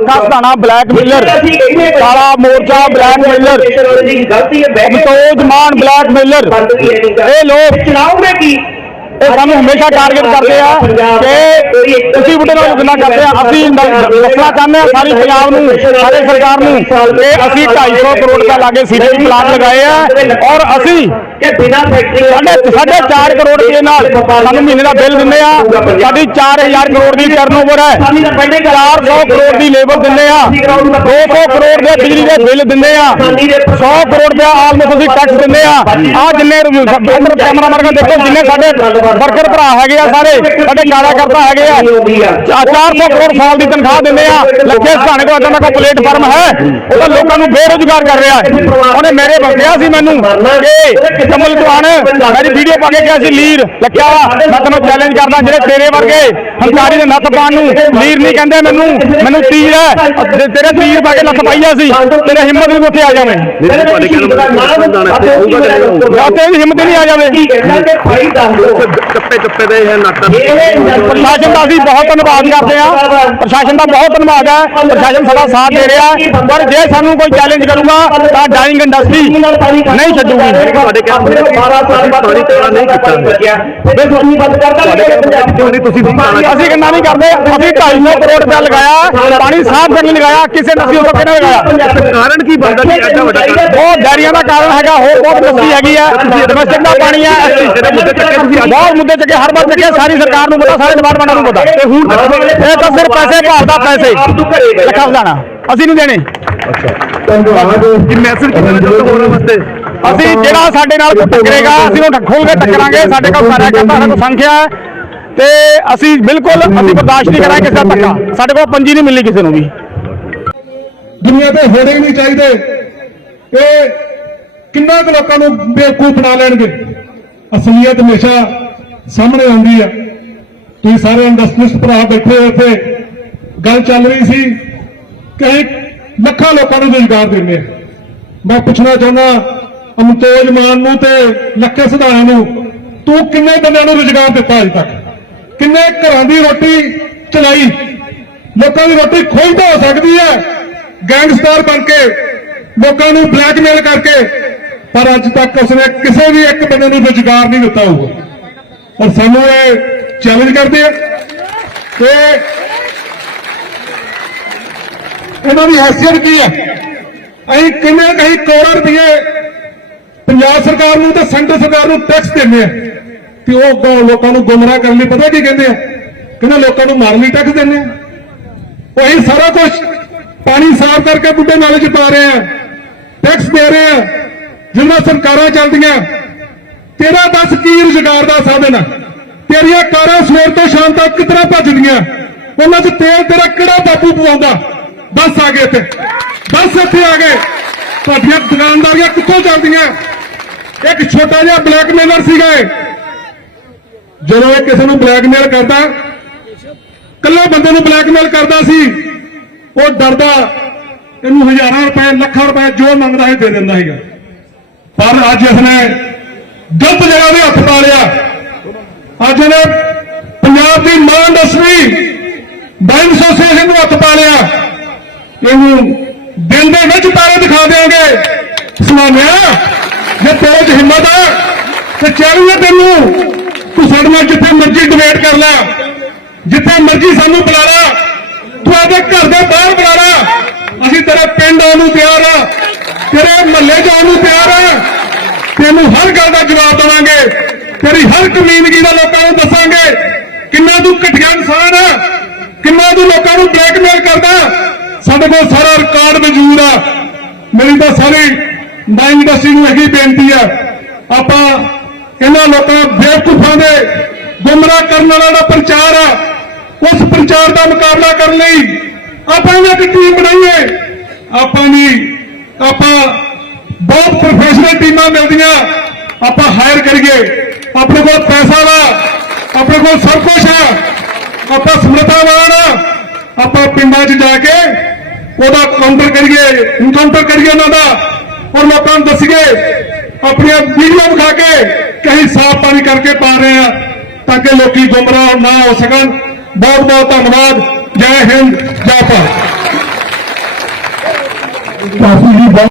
Lakha Sidhana black ਮੇਲਰ ਕਾਲਾ ਮੋਰਚਾ black ਮੇਲਰ ਮਤੋਜ ਮਾਨ black ਮੇਲਰ ਇਹ ਲੋਕ ਚਲਾਉਂਗੇ ਕੀ? ਇਹ ਸਾਨੂੰ ਹਮੇਸ਼ਾ ਟਾਰਗੇਟ ਕਰਦੇ ਆ ਕਿ ਤੁਸੀਂ ਬੁੱਢੇ ਨਾਲ ਗੱਲਾਂ ਕਰਦੇ ਆ ਅਸੀਂ ਦ- ਦੱਸਣਾ ਚਾਹੁੰਦੇ ਆ ਸਾਰੀ ਪੰਜਾਬ ਨੂੰ ਸਾਰੇ ਸਰਕਾਰ ਨੂੰ ਕਿ ਅਸੀਂ 250 ਕਰੋੜ ਦਾ ਲਾਗੇ ਸੀਵਰੇਜ ਪਲਾਂਟ ਲਗਾਏ ਆ ਔਰ ਅਸੀਂ ਕਿ ਬਿਨਾਂ ਫੈਕਟਰੀ ਸਾਡੇ ਸਾਢੇ 4 ਕਰੋੜ ਰੁਪਏ ਨਾਲ ਸਾਨੂੰ ਮਹੀਨੇ ਦਾ ਬਿੱਲ ਦਿੰਦੇ ਆ। ਸਾਡੀ 4000 ਕਰੋੜ ਦੀ ਟਰਨਓਵਰ ਹੈ। 400 ਕਰੋੜ ਦੀ ਲੇਬਰ ਦਿੰਦੇ ਆ। 200 ਕਰੋੜ ਦੇ ਬਿਜਲੀ ਦੇ ਬਿੱਲ ਦਿੰਦੇ ਆ। 100 ਕਰੋੜ ਰੁਪਏ ਆਲਮੋਸਟ ਅਸੀਂ ਟੈਕਸ ਦਿੰਦੇ ਆ। ਆ ਜਿੰਨੇ ਰਿਵਿਊ ਅੰਦਰ ਕੈਮਰਾ ਮਾਰ ਕੇ ਦੇਖੋ ਜਿੰਨੇ ਸਾਡੇ ਵਰਕਰ ਭਰਾ ਹੈਗੇ ਆ ਸਾਰੇ ਸਾਡੇ ਕਾਰਿਆਕਰਤਾ ਹੈਗੇ ਆ। ਚਾ- 400 ਕਰੋੜ ਸਾਲ ਦੀ ਤਨਖਾਹ ਦਿੰਦੇ ਆ। ਲੱਖੇ ਸਹਾਣੇ ਕੋਲ ਇਦਾਂ ਦਾ ਕੋਈ ਪਲੇਟਫਾਰਮ ਹੈ। ਉਹ ਤਾਂ ਲੋਕਾਂ ਨੂੰ ਬੇਰੁਜ਼ਗਾਰ ਕਰ ਰਿਹਾ ਹੈ। ਉਹਨੇ ਮੇਰੇ ਬੰਦਿਆ ਸੀ ਮੈਨੂੰ ਕਿ ਕਮਲ ਦੁਆਨ ਮੇਰੀ ਵੀਡੀਓ ਪਾ ਕੇ ਕਿਹਾ ਸੀ ਲੀਰ ਲੱਖਿਆ ਮੈਂ ਤੈਨੂੰ ਚੈਲੰਜ ਕਰਦਾ ਜਿਹੜੇ ਤੇਰੇ ਵਰਗੇ ਹੰਕਾਰੀ ਦੇ ਨੱਥ ਪਾਣ ਨੂੰ ਲੀਰ ਨਹੀਂ ਕਹਿੰਦੇ ਮੈਨੂੰ। ਮੈਨੂੰ ਤੀਰ ਹੈ। ਤੇਰੇ ਤੀਰ ਪਾ ਕੇ ਨੱਥ ਪਾਈਆ ਸੀ। ਤੇਰੇ ਹਿੰਮਤ ਨਹੀਂ ਉੱਥੇ ਆ ਜਾਵੇਂ। ਤੁਹਾਡੇ ਜਾਂ ਤੇ ਹਿੰਮਤ ਹੀ ਨਹੀਂ ਆ ਜਾਵੇ। ਟੱਪੇ ਟੱਪੇ ਦੇ ਇਹ ਨੱਕ ਪ੍ਰਸ਼ਾਸਨ ਦਾ ਅਸੀਂ ਬਹੁਤ ਧੰਨਵਾਦ ਕਰਦੇ ਹਾਂ। ਪ੍ਰਸ਼ਾਸਨ ਦਾ ਬਹੁਤ ਧੰਨਵਾਦ ਹੈ। ਪ੍ਰਸ਼ਾਸਨ ਸਾਡਾ ਸਾਥ ਦੇ ਰਿਹਾ ਹੈ। ਪਰ ਜੇ ਸਾਨੂੰ ਕੋਈ ਚੈਲੰਜ ਕਰੂਗਾ ਤਾਂ ਡਾਈਂਗ ਇੰਡਸਟਰੀ ਨਹੀਂ ਛੱਡੂਗੀ। ਤੁਹਾਡੇ ਕਹਿੰਦੇ 12 ਸਾਲ ਬਾਅਦ ਪੀਣਾ ਨਹੀਂ ਕੀਤਾ। ਫਿਰ ਤੁਹਾਨੂੰ ਬੰਦ ਕਰਦਾ ਕਿਉਂ ਨਹੀਂ ਤੁਸੀਂ ਅਸੀਂ ਕਿੰਨਾ ਨਹੀਂ ਕਰਦੇ। ਅਸੀਂ 250 ਕਰੋੜ ਰੁਪਇਆ ਲਗਾਇਆ। ਪਾਣੀ ਸਾਫ਼ ਕਰਨ ਲਗਾਇਆ। ਕਿਸੇ ਨਸੀ ਉੱਤੇ ਕਿਹਨੇ ਲਗਾਇਆ? ਕਾਰਨ ਕੀ ਬਣਦਾ ਕਿ ਐਡਾ ਵੱਡਾ ਉਹ ਡੈਰੀਆਂ ਦਾ ਕਾਰਨ ਹੈਗਾ। ਹੋਰ ਬਹੁਤ ਨਸੀ ਹੈਗੀ ਹੈ। ਡੋਮੈਸਟਿਕ ਦਾ ਪਾਣੀ ਹੈ। ਜਿਹੜੇ ਬਹੁਤ ਮੁੱਦੇ ਚੱਕੇ ਹਰ ਵਾਰ ਚੱਕੇ ਸਾਰੀ ਸਰਕਾਰ ਨੂੰ ਪਤਾ ਸਾਰੇ ਡਿਪਾਰਟਮੈਂਟਾਂ ਨੂੰ ਪਤਾ। ਤੇ ਹੁਣ ਇਹ ਤਾਂ ਸਿਰ ਪੈਸੇ ਭਾਲਦਾ ਪੈਸੇ ਲੱਖਾਂ ਵਧਾਣਾ ਅਸੀਂ ਨਹੀਂ ਦੇਣੇ। ਮੈਸੇਜ ਹੋਰਾਂ ਵਾਸਤੇ? ਅਸੀਂ ਜਿਹੜਾ ਸਾਡੇ ਨਾਲ ਟੱਕਰੇਗਾ ਅਸੀਂ ਉਹ ਖੋਲ ਕੇ ਟੱਕਰਾਂਗੇ। ਸਾਡੇ ਕੋਲ ਸਾਰਾ ਕਰਤਾ ਸਾਡੇ ਕੋਲ ਸੰਖਿਆ ਤੇ ਅਸੀਂ ਬਿਲਕੁਲ ਅਸੀਂ ਬਰਦਾਸ਼ਤ ਨਹੀਂ ਕਰਾਂਗੇ ਕਿਸੇ ਦਾ ਧੱਕਾ ਸਾਡੇ ਕੋਲ ਪੰਜੀ ਨਹੀਂ ਮਿਲਣੀ ਕਿਸੇ ਨੂੰ ਵੀ। ਦੁਨੀਆ ਤੇ ਹੋਣੇ ਨਹੀਂ ਚਾਹੀਦੇ ਇਹ ਕਿੰਨਾ ਕੁ ਲੋਕਾਂ ਨੂੰ ਬੇਵਕੂਫ ਬਣਾ ਲੈਣਗੇ। ਅਸਲੀਅਤ ਹਮੇਸ਼ਾ ਸਾਹਮਣੇ ਆਉਂਦੀ ਆ ਤੁਸੀਂ ਸਾਰੇ ਇੰਡਸਟਰੀਸਟ ਭਰਾ ਬੈਠੇ ਹੋ ਇੱਥੇ। ਗੱਲ ਚੱਲ ਰਹੀ ਸੀ ਕਿ ਲੱਖਾਂ ਲੋਕਾਂ ਨੂੰ ਰੁਜ਼ਗਾਰ ਦਿੰਦੇ ਆ ਮੈਂ ਪੁੱਛਣਾ ਚਾਹੁੰਦਾ, ਅਮਤੋਜ ਮਾਨ ਨੂੰ ਤੇ ਲੱਖੇ ਸਿਧਾਣਾ ਨੂੰ, ਤੂੰ ਕਿੰਨੇ ਬੰਦਿਆਂ ਨੂੰ ਰੁਜ਼ਗਾਰ ਦਿੱਤਾ ਅਜੇ ਤੱਕ? ਕਿੰਨੇ ਘਰਾਂ ਦੀ ਰੋਟੀ ਚਲਾਈ? ਲੋਕਾਂ ਦੀ ਰੋਟੀ ਖੋਈ ਤਾਂ ਹੋ ਸਕਦੀ ਹੈ, ਗੈਂਗਸਟਰ ਬਣ ਕੇ, ਲੋਕਾਂ ਨੂੰ ਬਲੈਕਮੇਲ ਕਰਕੇ। ਪਰ ਅੱਜ ਤੱਕ ਉਸਨੇ ਕਿਸੇ ਵੀ ਇੱਕ ਬੰਦੇ ਨੂੰ ਰੁਜ਼ਗਾਰ ਨਹੀਂ ਦਿੱਤਾ ਹੋਊਗਾ। ਔਰ ਸਾਨੂੰ ਇਹ ਚੈਲੰਜ ਕਰਦੇ ਆ ਕਿ ਇਹਨਾਂ ਦੀ ਹੈਸੀਅਤ ਕੀ ਹੈ? ਅਸੀਂ ਕਿੰਨੇ ਕਈ ਕਰੋੜ ਰੁਪਏ ਪੰਜਾਬ ਸਰਕਾਰ ਨੂੰ ਤੇ ਸੈਂਟਰ ਸਰਕਾਰ ਨੂੰ ਟੈਕਸ ਦਿੰਦੇ ਆ ਤੇ ਉਹ ਲੋਕਾਂ ਨੂੰ ਗੁੰਮਰਾਹ ਕਰਨ ਲਈ ਪਤਾ ਕੀ ਕਹਿੰਦੇ ਆ? ਕਹਿੰਦੇ ਲੋਕਾਂ ਨੂੰ ਮਾਰਨ ਲਈ ਟੈਕਸ ਦਿੰਦੇ ਆ। ਉਹੀ ਸਾਰਾ ਕੁਝ ਪਾਣੀ ਸਾਫ਼ ਕਰਕੇ ਬੁੱਢੇ ਨਾਲੇ 'ਚ ਪਾ ਰਹੇ ਆ ਟੈਕਸ ਦੇ ਰਹੇ ਆ, ਜਿੰਨਾ ਸਰਕਾਰਾਂ ਚੱਲਦੀਆਂ ਤੇਰਾ ਦੱਸ ਕੀ ਰੁਜ਼ਗਾਰ ਦਾ ਸਾਧਨ ਆ? ਤੇਰੀਆਂ ਕਾਰਾਂ ਸਵੇਰ ਤੋਂ ਸ਼ਾਮ ਤੱਕ ਕਿਤਨਾ ਭੱਜਦੀਆਂ ਉਹਨਾਂ 'ਚ ਤੇਲ ਤੇਰਾ ਕਿਹੜਾ ਬਾਪੂ ਪਵਾਉਂਦਾ? ਬਸ ਆ ਗਏ ਇੱਥੇ। ਬਸ ਇੱਥੇ ਆ ਗਏ। ਤੁਹਾਡੀਆਂ ਦੁਕਾਨਦਾਰੀਆਂ ਕਿੱਥੋਂ ਚੱਲਦੀਆਂ ਇੱਕ ਛੋਟਾ ਜਿਹਾ ਬਲੈਕਮੇਲਰ ਸੀਗਾ ਇਹ। ਜਦੋਂ ਇਹ ਕਿਸੇ ਨੂੰ ਬਲੈਕਮੇਲ ਕਰਦਾ ਕੱਲੇ ਬੰਦੇ ਨੂੰ ਬਲੈਕਮੇਲ ਕਰਦਾ ਸੀ, ਉਹ ਡਰਦਾ, ਇਹਨੂੰ ਹਜ਼ਾਰਾਂ ਰੁਪਏ, ਲੱਖਾਂ ਰੁਪਏ ਜੋ ਮੰਗਦਾ ਹੈ ਦੇ ਦਿੰਦਾ ਸੀਗਾ ਪਰ ਅੱਜ ਇਸਨੇ ਗਲਤ ਜਗ੍ਹਾ ਦੇ ਹੱਥ ਪਾ ਲਿਆ। ਅੱਜ ਇਹਨੇ ਪੰਜਾਬ ਦੀ ਮਾਂ ਇੰਡਸਟਰੀ ਬਾਇਨ ਐਸੋਸੀਏਸ਼ਨ ਨੂੰ ਹੱਥ ਪਾ ਲਿਆ। ਇਹਨੂੰ ਦਿਲ ਦੇ ਵਿੱਚ ਤਾਰੇ ਦਿਖਾ ਦੇਵਾਂਗੇ ਸੁਣਾਮਿਆ ਜੇ ਤੇਰੇ 'ਚ ਹਿੰਮਤ ਆ, ਤੇ ਚੱਲ ਤੈਨੂੰ। ਤੂੰ ਸਾਡੇ ਨਾਲ ਜਿੱਥੇ ਮਰਜ਼ੀ ਡਿਬੇਟ ਕਰ ਲੈ। ਜਿੱਥੇ ਮਰਜ਼ੀ ਸਾਨੂੰ ਬੁਲਾ ਲਾ। ਤੂੰ ਆਪਦੇ ਘਰ ਦੇ ਬਾਹਰ ਬੁਲਾ ਲਾ। ਅਸੀਂ ਤੇਰੇ ਪਿੰਡ ਆਉਣ ਨੂੰ ਤਿਆਰ ਆ। ਤੇਰੇ ਮਹੱਲੇ 'ਚ ਆਉਣ ਨੂੰ ਤਿਆਰ ਆ। ਤੈਨੂੰ ਹਰ ਗੱਲ ਦਾ ਜਵਾਬ ਦੇਵਾਂਗੇ। ਤੇਰੀ ਹਰ ਕਮੀਨਗੀ ਦਾ ਲੋਕਾਂ ਨੂੰ ਦੱਸਾਂਗੇ। ਕਿੰਨਾ ਤੂੰ ਘਟੀਆ ਇਨਸਾਨ ਆ, ਕਿੰਨਾ ਤੂੰ ਲੋਕਾਂ ਨੂੰ ਬਲੈਕਮੇਲ ਕਰਦਾ। ਸਾਡੇ ਕੋਲ ਸਾਰਾ ਰਿਕਾਰਡ ਮੌਜੂਦ ਆ। ਮੇਰੀ ਤਾਂ ਸਾਰੀ ਮਾਈਂਡ ਇੰਡਸਟਰੀ ਨੂੰ ਇਹੀ ਬੇਨਤੀ ਆ। ਆਪਾਂ ਇਹਨਾਂ ਲੋਕਾਂ ਬੇਵਕੂਫਾਂ ਦੇ ਗੁੰਮਰਾਹ ਕਰਨ ਵਾਲਾ ਦਾ ਪ੍ਰਚਾਰ ਆ, ਉਸ ਪ੍ਰਚਾਰ ਦਾ ਮੁਕਾਬਲਾ ਕਰਨ ਲਈ ਆਪਾਂ ਵੀ ਇੱਕ ਟੀਮ ਬਣਾਈਏ। ਆਪਾਂ ਵੀ ਆਪਾਂ ਬਹੁਤ ਪ੍ਰੋਫੈਸ਼ਨਲ ਟੀਮਾਂ ਮਿਲਦੀਆਂ। ਆਪਾਂ ਹਾਇਰ ਕਰੀਏ। ਆਪਣੇ ਕੋਲ ਪੈਸਾ ਵਾ। ਆਪਣੇ ਕੋਲ ਸਭ ਕੁਝ ਆ। ਆਪਾਂ ਸਮਰੱਥਾਵਾਨ ਆ ਆਪਾਂ ਪਿੰਡਾਂ 'ਚ ਜਾ ਕੇ ਉਹਦਾ ਕਾਊਂਟਰ ਕਰੀਏ। ਇਨਕਾਊਂਟਰ ਕਰੀਏ ਉਹਨਾਂ ਦਾ। ਔਰ ਲੋਕਾਂ ਨੂੰ ਦੱਸੀਏ, ਆਪਣੀਆਂ ਵੀਡੀਓ ਵਿਖਾ ਕੇ ਕਹੀਂ ਸਾਫ਼ ਪਾਣੀ ਕਰਕੇ ਪਾ ਰਹੇ ਆ, ਤਾਂ ਕਿ ਲੋਕੀ ਗੁੰਮਰਾਹ ਨਾ ਹੋ ਸਕਣ। ਬਹੁਤ ਬਹੁਤ ਧੰਨਵਾਦ। ਜੈ ਹਿੰਦ, ਜੈ ਭਾਰਤ। ਕਾਫੀ